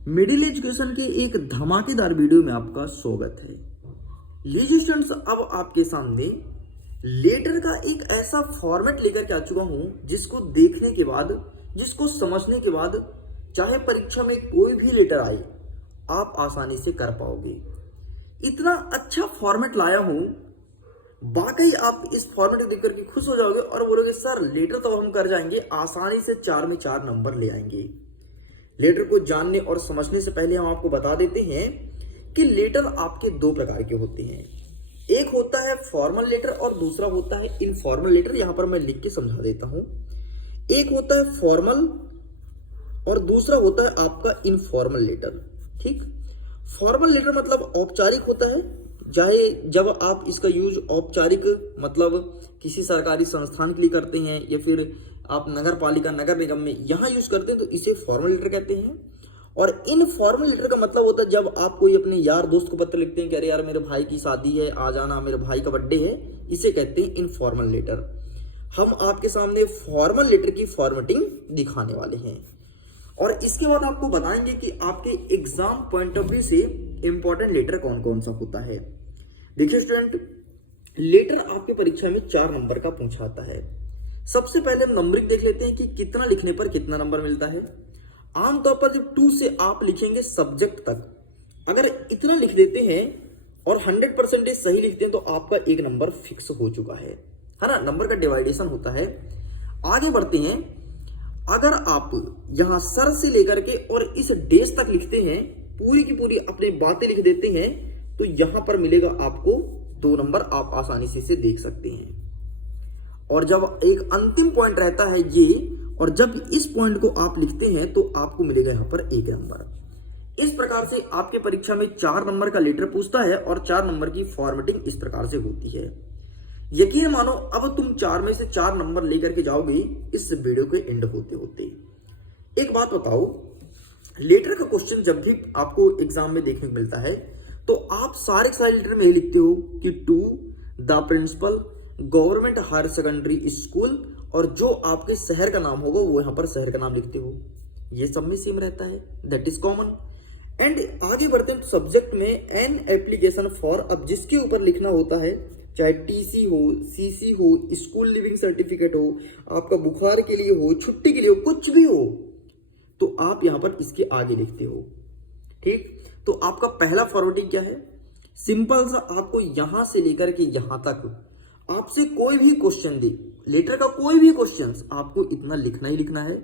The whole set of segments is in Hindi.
मिडिल एजुकेशन के एक धमाकेदार वीडियो में आपका स्वागत है। लीजिए स्टूडेंट्स, अब आपके सामने लेटर का एक ऐसा फॉर्मेट लेकर के आ चुका हूं जिसको देखने के बाद, जिसको समझने के बाद चाहे परीक्षा में कोई भी लेटर आए आप आसानी से कर पाओगे। इतना अच्छा फॉर्मेट लाया हूं, वाकई आप इस फॉर्मेट को देख करके खुश हो जाओगे और बोलोगे सर लेटर तो हम कर जाएंगे, आसानी से 4 में 4 नंबर ले आएंगे। लेटर को जानने और समझने से पहले हम आपको बता देते हैं कि लेटर आपके 2 प्रकार के होते हैं। एक होता है फॉर्मल लेटर और दूसरा होता है इनफॉर्मल लेटर। यहां पर मैं लिख के समझा देता हूं। एक होता है फॉर्मल और दूसरा होता है आपका इनफॉर्मल लेटर। ठीक, फॉर्मल लेटर मतलब औपचारिक होता है, चाहे जब आप इसका यूज औपचारिक मतलब किसी सरकारी संस्थान के लिए करते हैं या फिर आप नगर पालिका नगर निगम में यहां यूज करते हैं तो इसे फॉर्मल लेटर कहते हैं। और इनफॉर्मल लेटर का मतलब होता है जब आप कोई अपने यार दोस्त को पत्र लिखते हैं कि अरे यार मेरे भाई की शादी है, आ जाना, मेरे भाई का बर्थडे है, इसे कहते हैं इनफॉर्मल लेटर। हम आपके सामने फॉर्मल लेटर की फॉर्मेटिंग दिखाने वाले हैं और इसके बाद आपको बताएंगे कि आपके एग्जाम पॉइंट ऑफ व्यू से इंपॉर्टेंट लेटर कौन कौन सा होता है। देखिए स्टूडेंट, लेटर आपके परीक्षा में 4 नंबर का पूछा आता है। सबसे पहले हम नंबरिंग देख लेते हैं कि कितना लिखने पर कितना नंबर मिलता है। आमतौर पर जब 2 से आप लिखेंगे सब्जेक्ट तक, अगर इतना लिख देते हैं और 100% सही लिखते हैं तो आपका 1 नंबर फिक्स हो चुका है ना। नंबर का डिवाइडेशन होता है। आगे बढ़ते हैं। अगर आप यहां सर से लेकर के और इस डेज तक लिखते हैं, पूरी की पूरी अपनी बातें लिख देते हैं, तो यहां पर मिलेगा आपको 2 नंबर। आप आसानी से इसे देख सकते हैं। और जब एक अंतिम पॉइंट रहता है ये, और जब इस पॉइंट को आप लिखते हैं तो आपको मिलेगा यहां पर 1 नंबर। इस प्रकार से आपके परीक्षा में 4 नंबर का लेटर पूछता है और 4 नंबर की फॉर्मेटिंग इस प्रकार से होती है। यकीन मानो अब तुम 4 में से 4 नंबर लेकर के जाओगे इस वीडियो के एंड होते होते। एक बात बताओ, लेटर का क्वेश्चन जब भी आपको एग्जाम में देखने को मिलता है तो आप सारे लेटर में लिखते हो कि to the principal government higher secondary school, और जो आपके शहर का नाम होगा वो यहां पर शहर का नाम लिखते हो। ये सब में सेम रहता है, दैट इज कॉमन। एंड आगे बढ़ते हैं सब्जेक्ट में एन एप्लीकेशन फॉर, अब जिसके ऊपर लिखना होता है, चाहे टीसी हो, सीसी हो, स्कूल लिविंग सर्टिफिकेट हो, आपका बुखार के लिए हो, छुट्टी के लिए हो, कुछ भी हो, तो आप यहां पर इसके आगे लिखते हो। ठीक, तो आपका पहला फॉर्मेटिंग क्या है? सिंपल सा, आपको यहां से लेकर के यहां तक आपसे कोई भी क्वेश्चन दे, लेटर का कोई भी क्वेश्चन, आपको इतना लिखना ही लिखना है।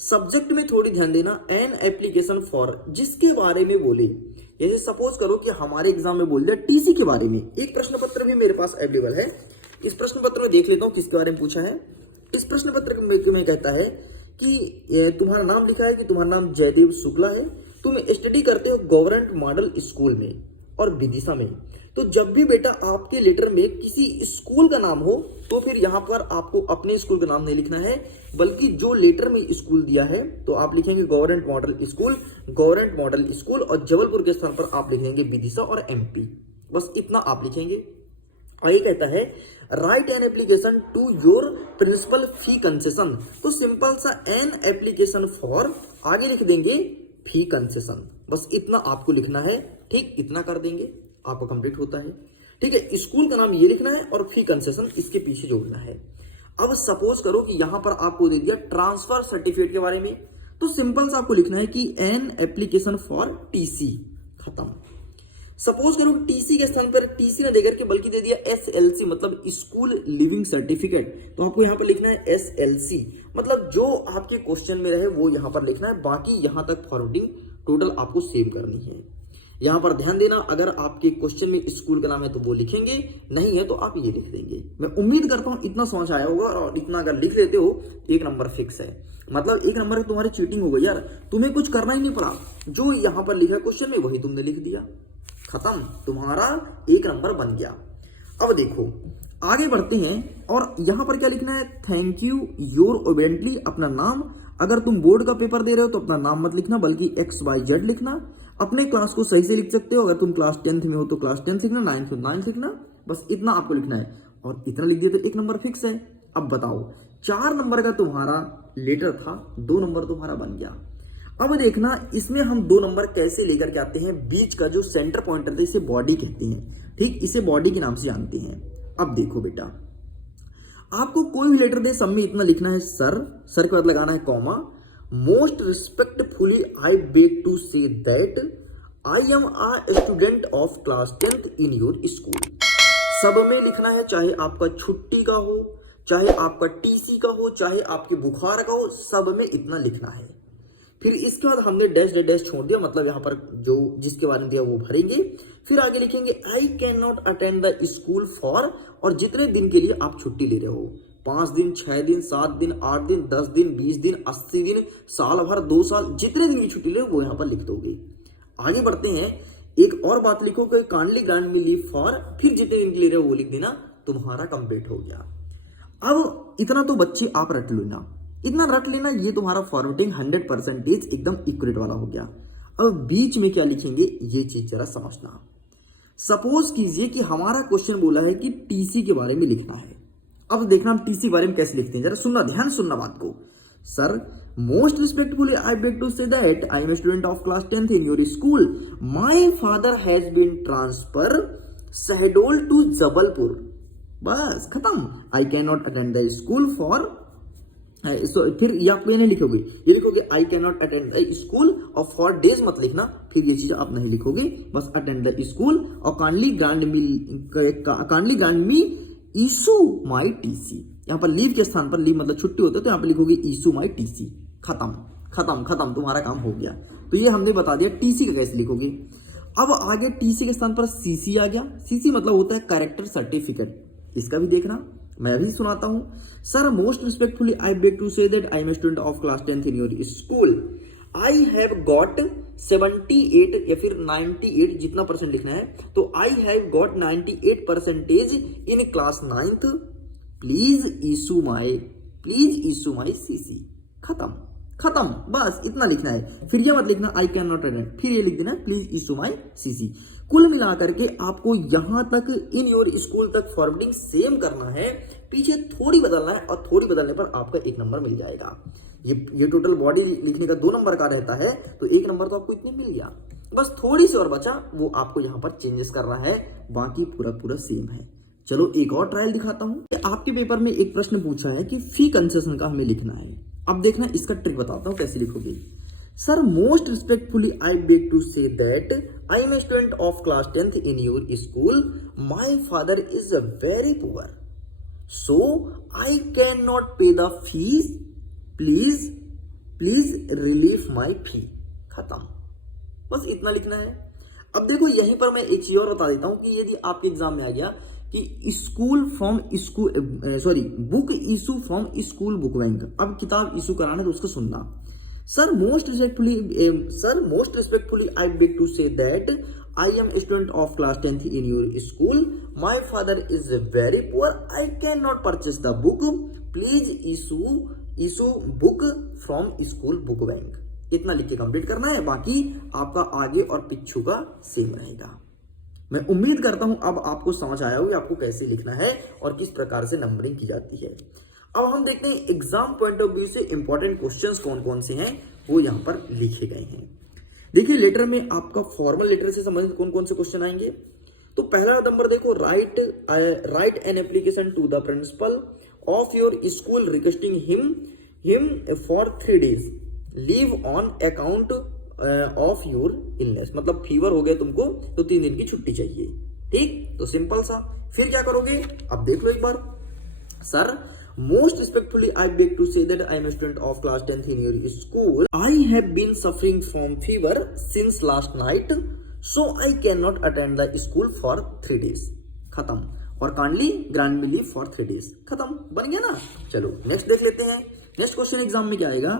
सब्जेक्ट में थोड़ी ध्यान देना, एन एप्लीकेशन फॉर, जिसके बारे में बोले। जैसे सपोज करो कि हमारे एग्जाम में बोल दिया टीसी के बारे में। एक प्रश्न पत्र भी मेरे पास अवेलेबल है, इस प्रश्न पत्र में देख लेता हूं किसके बारे में पूछा है। इस प्रश्न पत्र में कहता है कि तुम्हारा नाम लिखा है कि तुम्हारा नाम जयदेव शुक्ला है, तुम स्टडी करते हो गवर्नमेंट मॉडल स्कूल में और विदिशा में। तो जब भी बेटा आपके लेटर में किसी स्कूल का नाम हो तो फिर यहां पर आपको अपने स्कूल का नाम नहीं लिखना है, बल्कि जो लेटर में स्कूल दिया है तो आप लिखेंगे government model school, government model school, और जबलपुर के स्थान पर आप लिखेंगे विदिशा और एमपी। बस इतना आप लिखेंगे। और ये कहता है write an application to your principal fee concession, तो सिंपल सा एन एप्लीकेशन फॉर, आगे लिख देंगे फी कंसेशन। बस इतना आपको लिखना है। ठीक, इतना कर देंगे, आपका कंप्लीट होता है। ठीक है, स्कूल का नाम ये लिखना है और फी कंसेशन इसके पीछे जोड़ना है। अब सपोज करो कि यहां पर आपको दे दिया ट्रांसफर सर्टिफिकेट के बारे में, तो सिंपल सा आपको लिखना है कि एन एप्लीकेशन फॉर टीसी, खत्म। सपोज करो टीसी के स्थान पर टीसी ना देकर के बल्कि दे दिया एसएलसी, मतलब स्कूल लिविंग सर्टिफिकेट, तो आपको यहां पर लिखना है एसएलसी। मतलब जो आपके क्वेश्चन में रहे वो यहां पर लिखना है, बाकी यहां तक फॉरवर्डिंग टोटल आपको सेव करनी है। यहां पर ध्यान देना, अगर आपके क्वेश्चन में स्कूल का नाम है तो वो लिखेंगे, नहीं है तो आप ये लिख देंगे। मैं उम्मीद करता हूं इतना समझ आया होगा, और इतना अगर लिख लेते हो 1 नंबर फिक्स है। मतलब 1 नंबर तुम्हारी चीटिंग हो गई यार, तुम्हें कुछ करना ही नहीं पड़ा, जो यहां पर लिखा है क्वेश्चन में वही तुमने लिख दिया, खत्म, तुम्हारा 1 नंबर बन गया। अब देखो आगे बढ़ते हैं, और यहां पर क्या लिखना है, थैंक यू योर ओबेडेंटली, अपना नाम। अगर तुम बोर्ड का पेपर दे रहे हो तो अपना नाम मत लिखना, बल्कि XYZ लिखना। अपने क्लास को सही से लिख सकते हो, अगर तुम क्लास 10th में हो तो क्लास 10th लिखना, 9th में 9th लिखना, बस इतना आपको लिखना है। और इतना लिख दिया तो 1 नंबर फिक्स है। अब बताओ, 4 नंबर का तुम्हारा लेटर था, 2 नंबर तुम्हारा बन गया। अब देखना इसमें हम 2 नंबर कैसे लेकर के आते हैं। बीच का जो सेंटर पॉइंट रहता है इसे बॉडी कहते हैं, ठीक, इसे बॉडी के नाम से जानते हैं। अब देखो बेटा, आपको कोई भी लेटर दे, सब में इतना लिखना है सर, सर के बाद लगाना है comma, most respectfully I beg to say that I am a student of class 10th in your school. सब में लिखना है, चाहे आपका छुट्टी का हो, चाहे आपका टीसी का हो, चाहे आपके बुखार का हो, सब में इतना लिखना है। फिर इसके बाद हमने डैश डैश छोड़ दिया, मतलब यहाँ पर जो जिसके बारे में दिया वो भरेंगे। फिर आगे लिखेंगे आई can not attend the school for, और जितने दिन के लिए आप छुट्टी ले रहे हो, 5 दिन, 6 दिन, 7 दिन, 8 दिन, 10 दिन, 20 दिन, 80 दिन, साल भर, 2 साल, जितने दिन की छुट्टी ले वो यहाँ पर लिख दोगे। आगे बढ़ते हैं, एक और बात लिखो कि kindly grant me leave for, फिर जितने दिन के ले रहे हो वो लिख देना, तुम्हारा कंप्लीट हो गया। अब इतना तो बच्चे आप रट लेना, इतना रट लेना, ये तुम्हारा फॉर्मेटिंग 100% एकदम एक्यूरेट वाला हो गया। अब बीच में क्या लिखेंगे ये चीज जरा समझना। सपोज कीजिए कि हमारा क्वेश्चन बोला है कि टीसी के बारे में लिखना है। अब देखना हम टीसी के बारे में कैसे लिखते हैं, जरा सुनना, ध्यान सुनना बात को। Sir most respectfully I beg to say that I am student of class 10th in your school, my father has been transfer Shahdol to Jabalpur. बस खत्म। I can not attend the school for, फिर ये आप नहीं लिखोगे, ये लिखोगे I can not attend the school, और फॉर डेज मत लिखना, फिर ये चीज आप नहीं लिखोगे, बस अटेंड द स्कूल, और काइंडली ग्रांट मी इशू माई टीसी। यहाँ पर लीव के स्थान पर, लीव मतलब छुट्टी होता है, तो यहाँ पर लिखोगे इशू माई टीसी। खत्म खत्म खत्म, तुम्हारा काम हो गया। तो ये हमने बता दिया टीसी का कैसे लिखोगे। अब आगे टीसी के स्थान पर सीसी आ गया। सीसी मतलब होता है कैरेक्टर सर्टिफिकेट, इसका भी देखना, मैं भी सुनाता हूं। Sir most respectfully I beg to say that I am student of class 10th in your school, I have got 78 या फिर 98, जितना परसेंट लिखना है, तो I have got 98% in class 9th, please issue my CC. खत्म खत्म, बस इतना लिखना है। फिर ये मत लिखना आई कैन नॉट अटेंड, फिर ये लिख देना प्लीज इशू माई सीसी। कुल मिलाकर के आपको यहां तक इन योर स्कूल तक फॉर्मेटिंग सेम करना है, पीछे थोड़ी बदलना है, और थोड़ी बदलने पर आपका 1 नंबर मिल जाएगा। ये टोटल बॉडी लिखने का 2 नंबर का रहता है, तो 1 नंबर तो आपको इतनी मिल गया। बस थोड़ी सी और बचा, वो आपको यहाँ पर चेंजेस करना है, बाकी पूरा सेम है। चलो एक और ट्रायल दिखाता हूँ। आपके पेपर में एक प्रश्न पूछा है कि फी कंसेशन का हमें लिखना है। अब देखना इसका ट्रिक बताता हूँ कैसे लिखोगे। Sir most respectfully I beg to say that I am a student of class 10th in your school, my father is very poor, so I can not pay the fees, please relief my fee. खत्म, बस इतना लिखना है। अब देखो यहीं पर मैं एक चीज और बता देता हूं कि यदि आपके एग्जाम में आ गया कि book issue from school book bank, अब किताब इशू कराना है तो उसको सुनना। Sir most respectfully I beg to say that I am student of class 10th in your school, my father is very poor, I can not purchase the book, please issue book from school book bank. इतना लिख के कंप्लीट करना है, बाकी आपका आगे और पिछू का सेम रहेगा। मैं उम्मीद करता हूं अब आपको समझ आया होगा आपको कैसे लिखना है और किस प्रकार से नंबरिंग की जाती है। अब हम देखते हैं एग्जाम पॉइंट ऑफ व्यू से इंपॉर्टेंट क्वेश्चंस कौन कौन से हैं, वो यहां पर लिखे गए हैं। देखिए लेटर में आपका फॉर्मल लेटर से संबंधित कौन कौन से क्वेश्चन आएंगे। तो पहला नंबर देखो, write an application to the principal of your school requesting him for 3 days leave on account of your illness, मतलब फीवर हो गया तुमको तो 3 दिन की छुट्टी चाहिए। ठीक, तो सिंपल सा। फिर क्या करोगे, अब देख लो एक बार। Sir most respectfully I beg to say that I am student of class 10th in your school, I have been suffering from fever since last night, so I can not attend the school for 3 days। खत्म। और kindly grant me leave for 3 days। खत्म, बन गया ना। चलो नेक्स्ट देख लेते हैं। नेक्स्ट क्वेश्चन एग्जाम में क्या आएगा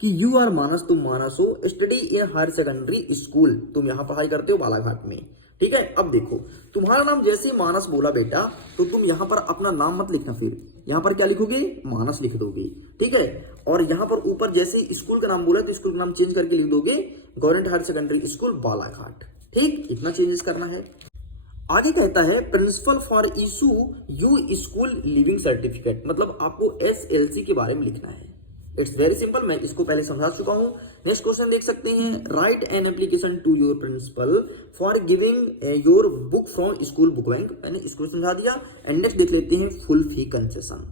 कि यू आर मानस, तुम मानस हो, study in higher secondary school, तुम यहाँ पढ़ाई करते हो बालाघाट में। ठीक है, अब देखो तुम्हारा नाम जैसे ही मानस बोला बेटा, तो तुम यहाँ पर अपना नाम मत लिखना, फिर यहाँ पर क्या लिखोगे, मानस लिख दोगे। ठीक है, और यहाँ पर ऊपर जैसे ही स्कूल का नाम बोला तो स्कूल का नाम चेंज करके लिख दोगे government higher secondary school Balaghat. ठीक, इतना चेंजेस करना है। आगे कहता है principal for issue you school leaving certificate, मतलब आपको SLC के बारे में लिखना है। इट्स वेरी सिंपल, मैं इसको पहले समझा चुका हूं। नेक्स्ट क्वेश्चन देख सकते हैं, write an application to your principal for giving your book from school book bank. मैंने इसको समझा दिया। एंड नेक्स्ट देख लेते हैं, फुल फी कंसेशन।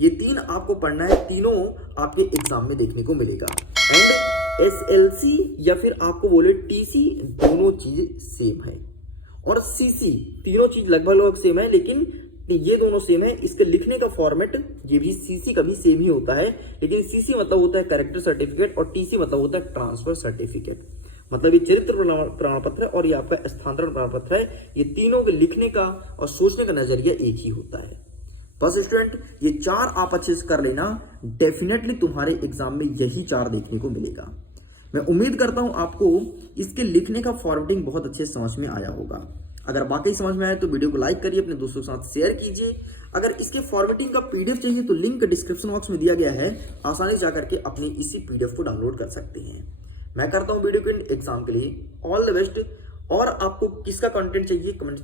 ये 3 आपको पढ़ना है, तीनों आपके एग्जाम में देखने को मिलेगा। एंड एसएलसी या फिर आपको बोले टीसी, दोनों चीज सेम है। और सीसी, तीनों चीज लगभग सेम है, लेकिन ये दोनों सेम है। इसके लिखने का फॉर्मेट ये भी सीसी का भी सेम ही होता है, लेकिन सीसी मतलब होता है कैरेक्टर सर्टिफिकेट और टीसी मतलब होता है ट्रांसफर सर्टिफिकेट। मतलब ये चरित्र प्रमाण पत्र है और ये आपका स्थानांतरण प्रमाण पत्र है। ये तीनों के लिखने का और सोचने का नजरिया एक ही होता है। बस स्टूडेंट, ये 4 आप अच्छे से कर लेना, डेफिनेटली तुम्हारे एग्जाम में यही 4 देखने को मिलेगा। मैं उम्मीद करता हूं आपको इसके लिखने का फॉर्मेटिंग बहुत अच्छे से समझ में आया होगा। अगर वाकई समझ में आया तो वीडियो को लाइक करिए, अपने दोस्तों के साथ शेयर कीजिए। अगर इसके फॉर्मेटिंग का पीडीएफ चाहिए तो लिंक डिस्क्रिप्शन बॉक्स में दिया गया है, आसानी से जाकर के अपनी इसी पीडीएफ को डाउनलोड कर सकते हैं। मैं करता हूं वीडियो के एग्जाम के लिए ऑल द बेस्ट। और आपको किसका कंटेंट चाहिए कमेंट